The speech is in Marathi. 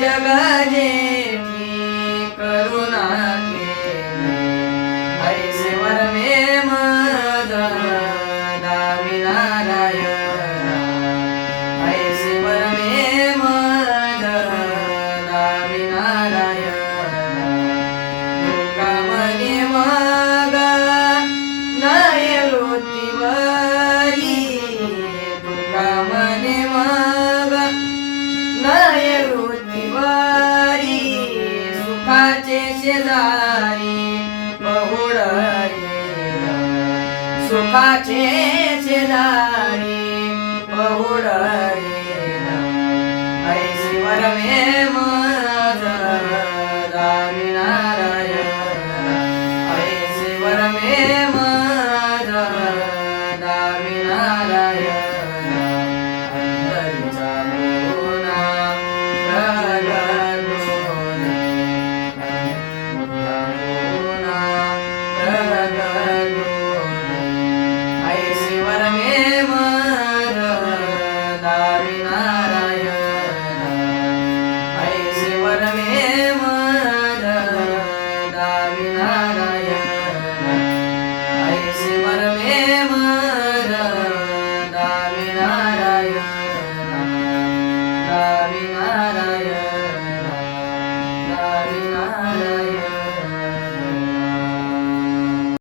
जग जेठी करुणा केली ऐसे वर मे मज दावी नारायण ऐसे वर मे मज दावी नारायण तुका मनी मग नाही वृत्तीवरी तुका मनी मग नाही वृत्तीवरी सुखाचे शेजारी बहुडरे सुखाचे शेजारी बहुडरे ऐसे वर मे मज दावी नारायण ऐसे वर मे मज दावी नारायण अंतरीचा गुणा प्रगटोने गुणा प्रगटोने ऐसे वर मे मज दावी नारायण ऐसे वर मे मज दावी नारायण ऐसे वर मे मज दावी नारायण दावी नारायण दावी नारायण